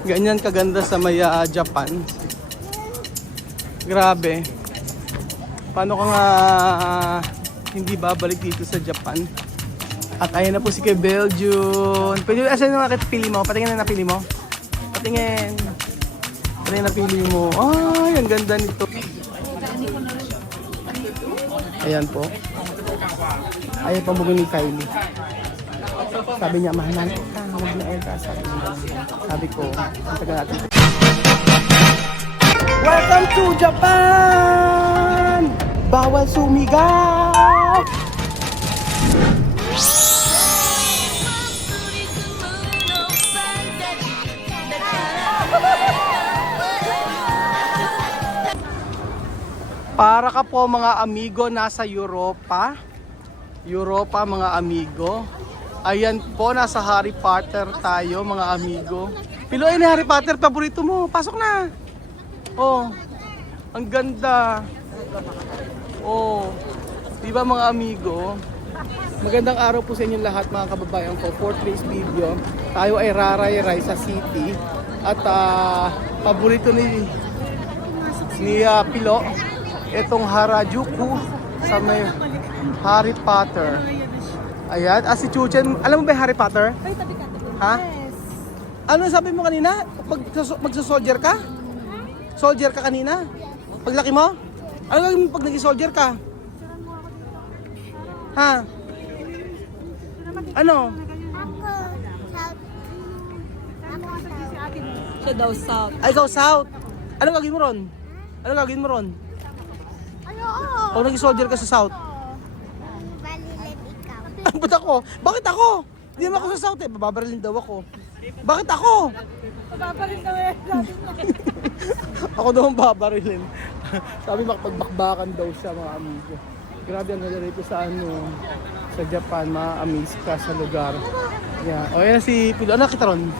Ganyan kaganda sa may Japan. Grabe. Paano ka nga hindi babalik dito sa Japan? At ayan na po si kay Belgium. Pwede asan yung pili mo? Patingin na napili mo. Patingin. Patingin na pili mo. Ay, ang ganda nito. Ayan po. Ayan po ni Kylie. Sabi niya, mahal ka. Huwag na Elka. Sabi ko, ang taga natin. Welcome to Japan! Bawal sumigaw! Para ka po mga amigo nasa Europa. Europa mga amigo. Ayan po, nasa Harry Potter tayo mga amigo. Piloy ni Harry Potter, paborito mo. Pasok na. Oh, ang ganda. Oh, di ba mga amigo? Magandang araw po sa inyong lahat mga kababayan ko. For today's video, tayo ay rarayaray sa city. At paborito ni Pilo, itong Harajuku sa may Harry Potter. Ayan, si Chuchen, alam mo ba Harry Potter? Ay, tabi ka. Ha? Yes. Ano sabi mo kanina? Magso-soldier ka? Soldier ka kanina? Paglaki mo? Ano gagawin mo pag nag-soldier ka? Ha? Ano? Siya daw south. Ay, ikaw South. Ano gagawin mo ron? Ano gagawin mo ron? Pag nag-soldier ka sa South? Ba't ako? Bakit ako? Hindi naman ako sa South eh. Bababarilin daw ako. Bakit ako? Papaparin kami natin. Ako daw ang babarilin. Sabi makapagbakbakan daw siya mga amigo. Grabe ang ganda rito sa sa Japan. Ma-amaze ka sa lugar. Yeah. O yan na si Pilo. Ano nakita ron?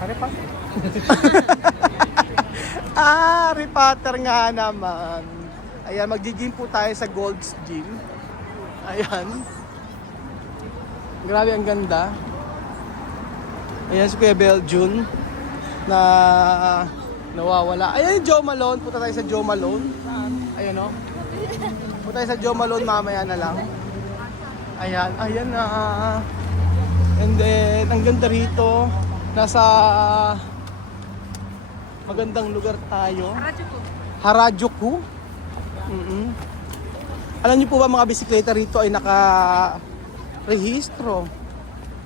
Harry Potter. Harry Potter nga naman. Ayan, mag-gym po tayo sa Gold's Gym. Ayan. Grabe ang ganda. Ayan si Kuya Belgium na nawawala. Ayan yung Joe Malone. Punta tayo sa Joe Malone. Ayan o. Punta tayo sa Joe Malone mamaya na lang. Ayan. Ayan na. And then, ang ganda rito. Nasa magandang lugar tayo. Harajuku. Alam niyo po ba mga bisikleta rito ay naka-rehistro?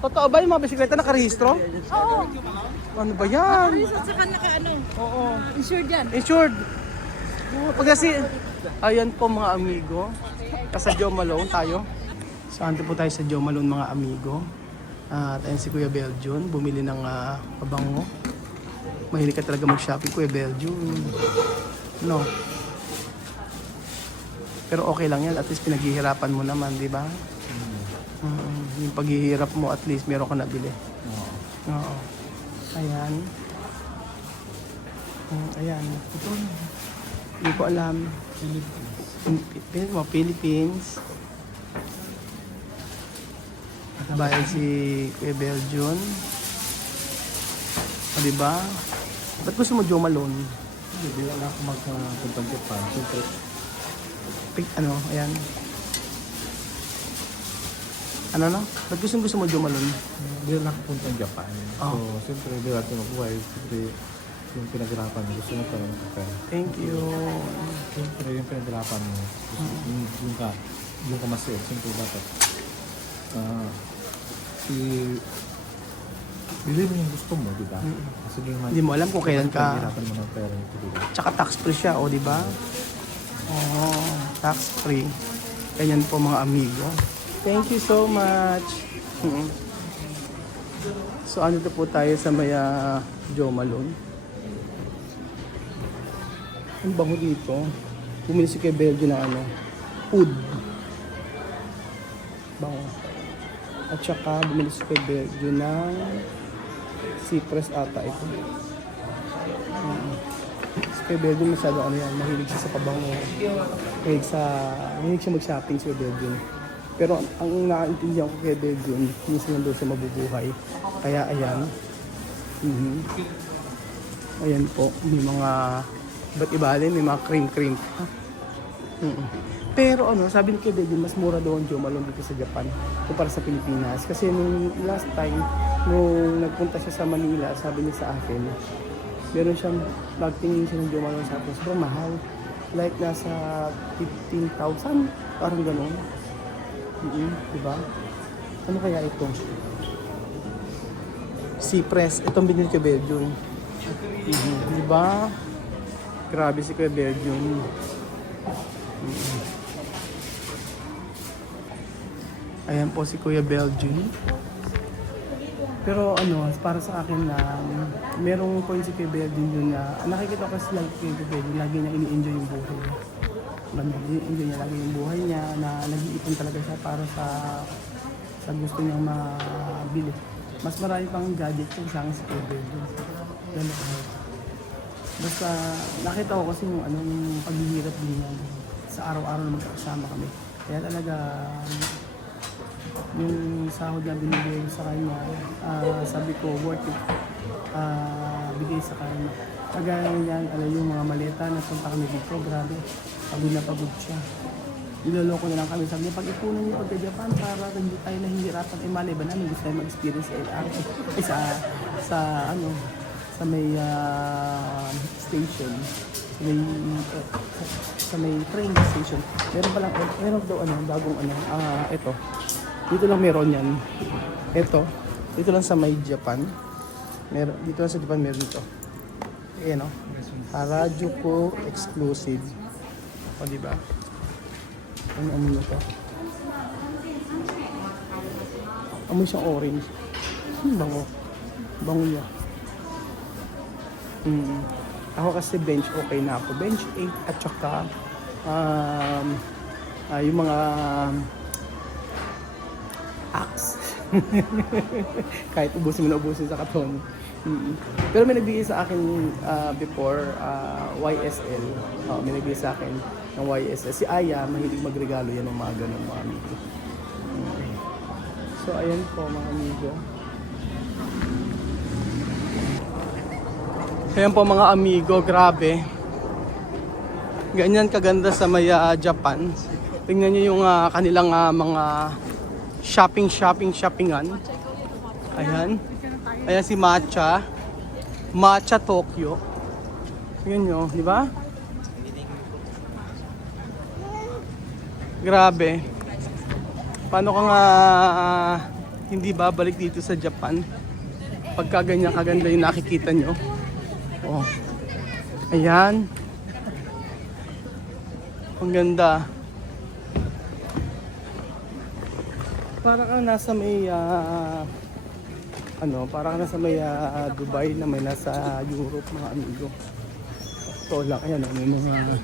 Totoo ba yung mga bisikleta naka-rehistro? Oo. Ano ba yan? Reason sa kanila ano? Oo. Insured yan. Insured. Pag kasi, ayan po mga amigo. Sa Joe Malone tayo. So, ando po tayo sa Joe Malone mga amigo. At ayan si Kuya Belgium. Bumili ng pabango. Mahilig ka talaga mag-shopping, Kuya Belgium. No. Pero okay lang yan. At least pinaghihirapan mo naman, di ba? Yung paghihirap mo, at least meron ka nabili. Oo. Ayan. Ayan. Ito. Hindi ko alam. Philippines. Bayan si Kuya Belgium. O diba? Ba't gusto mo Joe Malone? Hindi wala ako magpuntang Japan. Siyempre, Ano? Ayan. Ano no? Ba't gusto mo Joe Malone? hindi wala ako puntang Japan. Oh. So, siyempre, hindi natin mabuhay. Siyempre, yung pinaghirapan mo, gusto mo ka ng Japan. Thank you. Siyempre, yung pinaghirapan mo, yung ka masaya. Siyempre, dapat, bili mo yung gusto mo, di ba? Kasi Hindi mo alam kung kailan ka. pinaghirapan mo ng pera nito, di ba? Tsaka tax free siya, o di ba? Oh, tax free. Ganyan po mga amigo. Thank you so much. So ano po tayo sa may Joe Malone. Ang bango dito. Bumili si Kuya Belgium ng oud. Bango. At saka bumili si Kuya Belgium ng cypress ata ito. Si Kuya Belgium masyado mahilig siya sa pabango. Mahilig siya mag-shopping si Kuya Belgium. Pero ang nakaintindihan ko kay Belgium, minsan nandun siya mabubuhay. Kaya ayan. Ayan po, may mga iba't iba rin, may mga cream pa. Pero ano, sabi ni Kuya Belgium, mas mura daw ang Jomalon dito sa Japan kumpara sa Pilipinas. Kasi nung last time, nung nagpunta siya sa Manila, sabi niya sa akin, meron siyang, nagtingin siya ng Jomalon sa akin, sobrang mahal. Like nasa 15,000, parang gano'n. Diba? Ano kaya ito? Cypress, itong binili ko Belgium. Diba? Grabe si Kuya Belgium. Ayan po si Kuya Belgium. Pero ano, para sa akin na merong point si Kuya Belgium yun na nakikita ko sila Kuya Belgium, lagi niya ini-enjoy yung buhay niya. Ini-enjoy niya lagi yung buhay niya na nag-iipon talaga siya para sa gusto niyang mabili. Mas marami pang gadget yung sa akin si Kuya Belgium. Ganun. Basta nakita ko kasi yung yung paghihirap din niya sa araw-araw na magkakasama kami. Kaya talaga yung sahod na binigay sa kanya, sabi ko worth it, bigay sa kanya. Kagaya niyan, yung mga maleta na punta kami dito, grabe, pagod na pagod siya. Niloloko na lang kami, sabi niya, pag-ipunan niyo pagka-Japan para hindi tayo nahihirapan. Mali ba namin, gusto tayo mag-experience sa LRT, sa may station, sa may train station. Meron daw bagong ito. Dito lang meron yan. Ito. Dito lang sa may Japan. Dito lang sa Japan meron ito. Ayan o. Harajuku exclusive. O diba? Ano amoy na to? Amoy siyang orange. Bango. Bango niya. Ako kasi bench okay na ako. Bench 8 at saka yung mga axe. Kahit ubusin mo na ubusin sa katon. Pero may nagbigay sa akin before YSL. May nagbigay sa akin ng YSL. Si Aya, mahilig magregalo yan ng mga ganun mga amigo. So ayan po mga amigo. Ayan po mga amigo, grabe. Ganyan kaganda sa may Japan. Tingnan niyo yung kanilang mga shoppingan. Ayan. Ayan si Matcha. Matcha Tokyo. Ayan nyo, di ba? Grabe. Paano ka nga hindi babalik dito sa Japan? Pagka ganyan kaganda yung nakikita nyo. Oh. Ayan. Ang ganda. Para kang nasa may para kang nasa may Dubai na may nasa Europe mga amigo. Ito lang, ayan may mga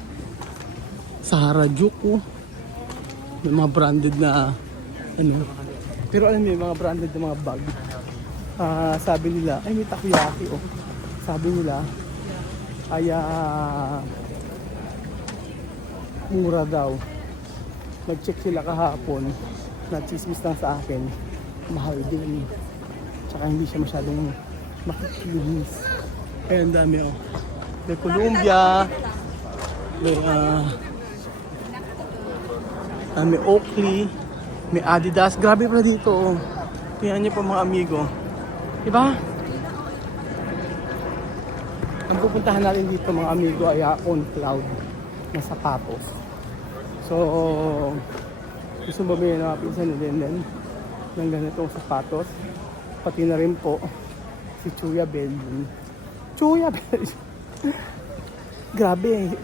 sa Harajuku. May mga branded na pero alam mo yung mga branded na mga bag. Sabi nila, ay may takoyaki oh. Sabi nila ay mura daw. Nag-check sila kahapon. Nag-chismis lang sa akin, mahal din. Tsaka hindi siya masyadong makikinis. Kaya ang dami oh. May Columbia, may Oakley, may Adidas. Grabe pala dito oh. Tingnan niyo po mga amigo. Diba? Ang pupuntahan natin dito mga amigo ay On Cloud na sapatos. So, gusto mo bumili ng mga pinsan ni Denden ng ganitong sapatos. Pati na rin po si Chuya Belgium. Chuya Belgium! Grabe,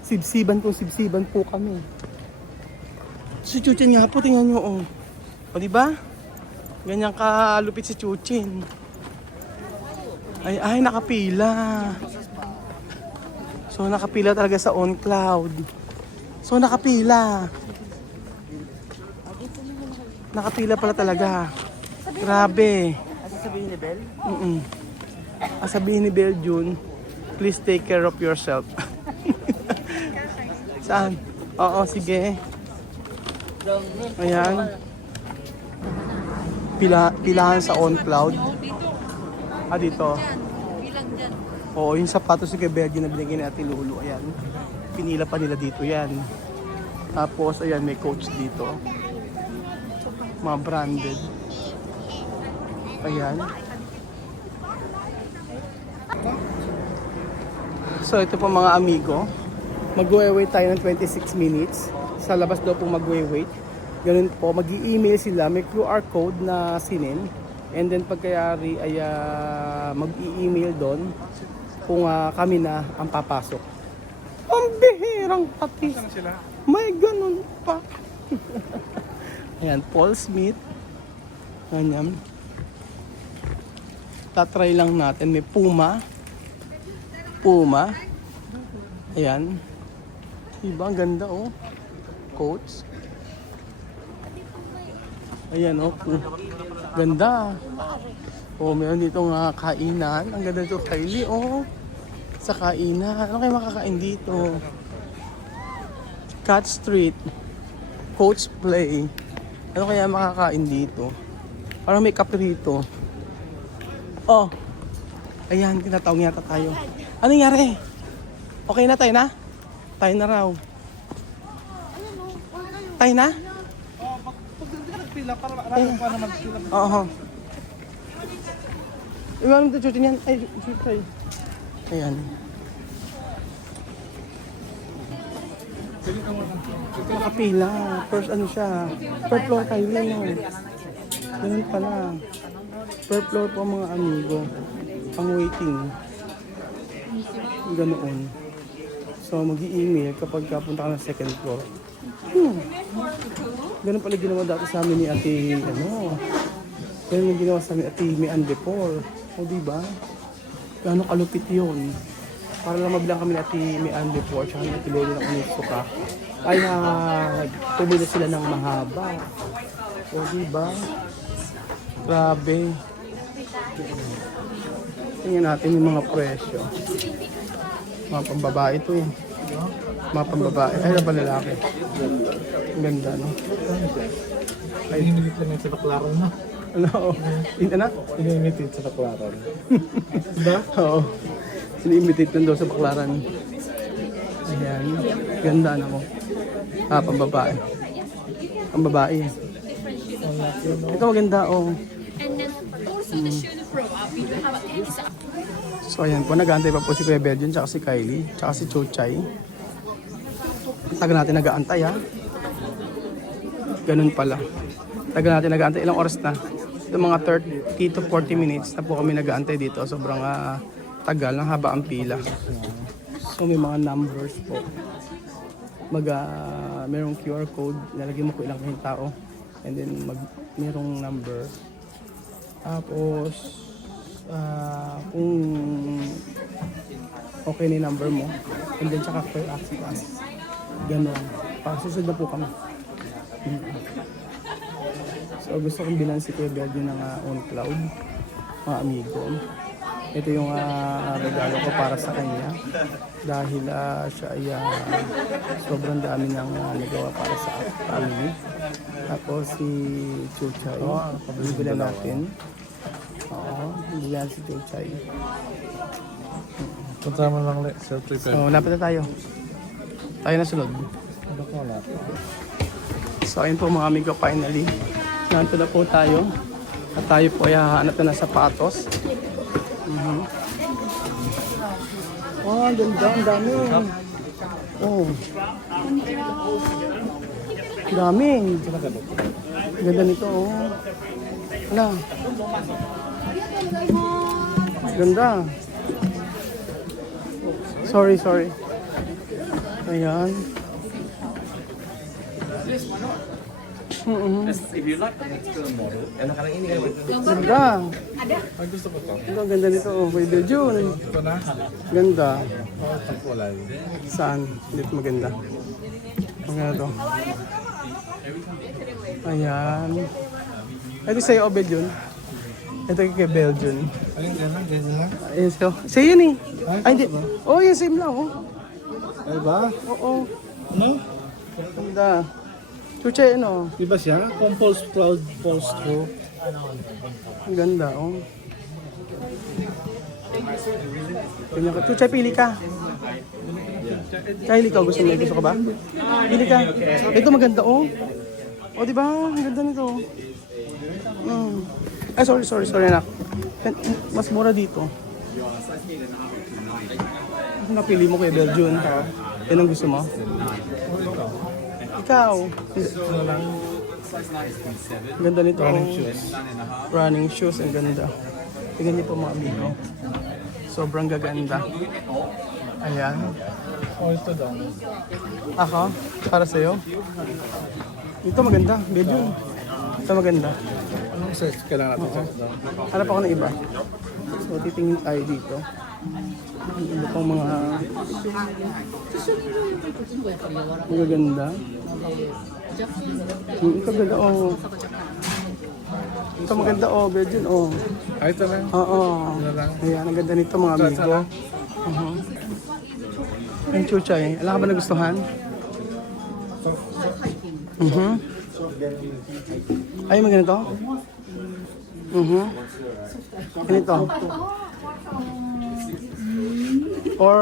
sibsiban po kami. Si Chuchin nga po, tingnan nyo oh. O diba? Ganyan kalupit si Chuchin. Ay, nakapila. So, nakapila talaga sa On Cloud. So, nakapila. Nakapila pala talaga. Grabe. Sabihin ni Bel? Sabihin ni Bel June, please take care of yourself. Saan? Oo, sige. Ayan. Pilahan sa On Cloud. Dito. Bilang dyan. Oo, yung sapatos ni Belgian na binigay ni Ate Lulu, ayan. Pinila pa nila dito yan. Tapos, ayan, may Coach dito. Mga branded. Ayan. So, ito po mga amigo. Mag-wait tayo ng 26 minutes. Sa labas daw po mag-wait. Ganun po, mag-i-email sila. May QR code na sinin. And then pagkayari ay mag-i-email doon kung kami na ang papasok. Ang bihirang patis. May ganun pa. Ayan, Paul Smith. Ganyan. Tatry lang natin. May Puma. Puma. Ayan. Diba? Ang ganda oh. Coats. Ayan oh. Ganda. Oh, meron dito nga kainan. Ang ganda dito, Kylie oh. Sa kainan. Ano kayo makakain dito? Cat Street. Coach Play. Ano kaya makakain dito? Parang may kape rito. Oh. Ayan, tinatawag yata tayo. Ano nangyari? Okay na tayo na? Tayo na raw. Tayo na? Oo. Iwan mo ito chutin yan. Ay, chutin. Ayan. Nakapila. First ano siya. First floor tayo lang. Ganun pala. First floor po mga amigo. Ang waiting. Ganoon. So mag-i-email kapag punta ka ng second floor. Ganun pala ginawa dati sa amin ni Ate, ganun yung ginawa sa amin Ate Mian before. O diba? Gano'ng kalupit yun. Para lang mabilang kami ni Ate Mian before, tsaka ni Ate Lolo na kunisuka. Ay, tumili sila ng mahaba. O diba? Grabe. Tingnan natin yung mga presyo. Mga pambabae ito eh. Mga pambabae. Ay, na lalaki. Ang ganda, no? Ay, hinimit lang sa baklaran na. Ano? Anak? Hinimit sa baklaran. Diba? Oo. Sini-imitate nun daw sa baklaran. Ayan. Ganda na mo. Pambabae. Pambabae. Ito maganda, oh. And then also the shoe the pro up, we do have extra. So ayan po, nag-aantay pa po si Kuya Belgian, tsaka si Kylie, tsaka si Chuchay. Tagal natin nag-aantay ha. Ganun pala. Tagal natin nag-aantay. Ilang oras na? Ito mga 30 to 40 minutes na po kami nag-aantay dito. Sobrang tagal, ang haba ang pila. So may mga numbers po. Merong QR code, nalagyan mo ko ilang kayong tao. And then merong number. Tapos kung okay na yung number mo, and then tsaka per access. Ganon. Susunod na po kami. So gusto kong bilan si Kuya Belgian ng on cloud, mga amigo. Ito yung regalo ko para sa kanya dahil siya ay sobrang dami niyang nagawa para sa family. Tapos si Chuchay, bibilan natin. Oo, bibilan si Chuchay. Punta mo lang ulit sa trip. So, lapit na tayo. Tayo na sunod. So, ayun po mga amigo, finally. Nandito na po tayo. At tayo po ay hahanap na ng sapatos. Oh, ang ganda, ang dami. Oh. Dami. Ang ganda nito, oh. Wala. Ganda. Sorry. Ayan. If you like the next model, Ganda. Ay, gusto ko to. Ito, ang ganda nito, oh. May June. Ito na. Ganda. Oo, pagkulay. Saan? Dito maganda. Ang ganda to. Ayan. Ito sa'yo, Obed yun. Ito kay Belgian. Ayun, ganyan na. Ayun sa'yo. Sa'yo yun eh. Ay, hindi. Oh, yung same lang, oh. Ay ba? Oo. Ano? Ganda. Chuchay, ano? Iba siya? Compulse Cloud Pulse Pro. Ang ganda, oh. Ganyan ka. Chuchay, pili ka. Kahili ka, gusto ka ba? Pili ka. Ito maganda, oh. Oh, di ba? Ang ganda nito. Ay, sorry, anak. Mas mura dito. Ano napili mo kay Belgian? Yan ang gusto mo? Ikaw. Ang ganda nito. Running shoes. Ang ganda. Tingnan niyo po mga amigo. Sobrang gaganda. Ayan. Oh, ito daw. Ako? Para sa'yo? Ito maganda. Belgian. Ito maganda. Anong search kailangan natin search daw? Hanap ako ng iba. So, titingin tayo dito. Ang iba pang mga magaganda. Ito ganda, oh. Ito maganda, oh. Belgian, oh. Ah, ito lang. Oo. Ito lang. Ayan, ang ganda nito mga amigo. Yung chuchay. Alam ka ba nagustuhan? Ay, may ganito? Ganito. Or...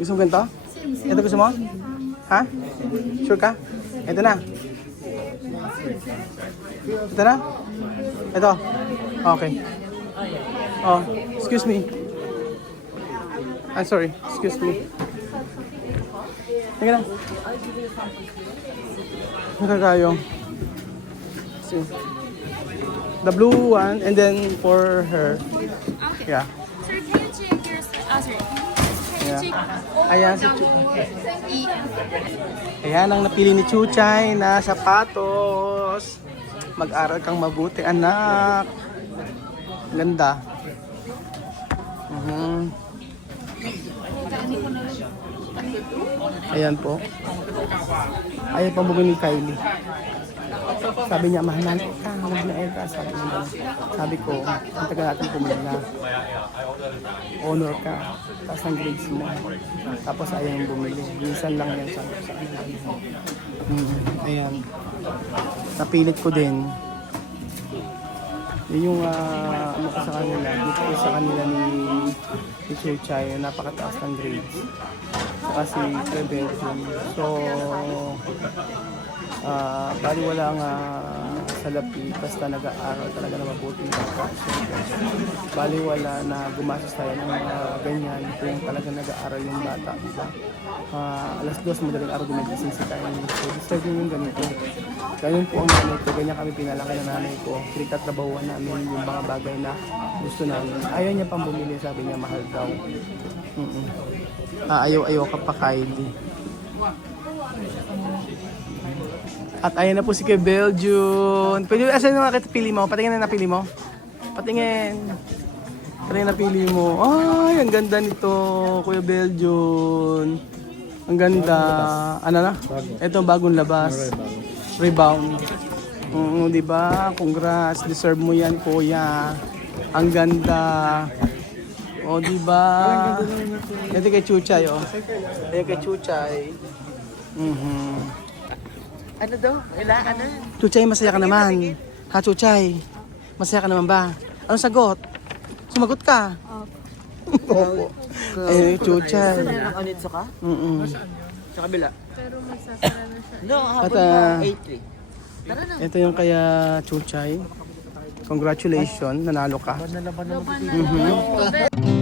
Gusto mo ganito? Ito gusto mo? Ha? Sure ka? Ito na. Ito na? Ito? Okay. Oh, excuse me. I'm sorry. Excuse me. Teka na. Nakakayo. See. The blue one and then for her. Okay. Yeah. Sir, can you check your... sorry. Can you Yeah. check... Ayan si Ayan ang napili ni Chuchay na sapatos. Mag-aral kang mabuti, anak. Ganda. Ayan po. Ayan pa ni Kylie. Sabi niya, mahal ka, huwag na ka. Sabi ko, ang taga natin pumila. Honor ka. Tapos ang grades mo. Tapos ayaw yung bumili. Minsan lang yan sa kanila. Ayan. Napilit ko din. Yun yung ano ko sa kanila. Dito ko sa kanila ni Chuchay. Napakataas ng grades. Saka si Belgium. So, bali wala nga salapi basta nag-aaral talaga na mabuti ng bali wala na gumastos tayo ng ganyan kung talaga nag-aaral yung bata, diba? Alas 2 madaling araw gumagising si tayo, so deserve yung ganito. Ganyan po ang nanay ko, ganyan kami pinalaki ng nanay ko, pinagtatrabahuan namin yung mga bagay na gusto namin. Ayaw niya pang bumili, sabi niya mahal daw. Ayaw ka pa, Kylie. At ayan na po si Kuya Belgian. Pwede, asan na nakita pili mo? Patingin na napili mo? Patingin. Patingin na pili mo. Ay, ang ganda nito, Kuya Belgian. Ang ganda. Ano na? Ito, bagong labas. Rebound. Di ba? Congrats. Deserve mo yan, Kuya. Ang ganda. O, di ba? Ito kay Chuchay, oh. Ito kay Chuchay. Ano daw? Ano? Chuchay, masaya ka naman. Ha, Chuchay? Masaya ka naman ba? Anong sagot? Sumagot ka? Opo. Ayun yung Chuchay. Anitso ka? Sa kabila? Pero magsasara na siya. No, At hapon na 8-3. Tara na. ito yung kaya Chuchay. Congratulations, nanalo ka. Laban na.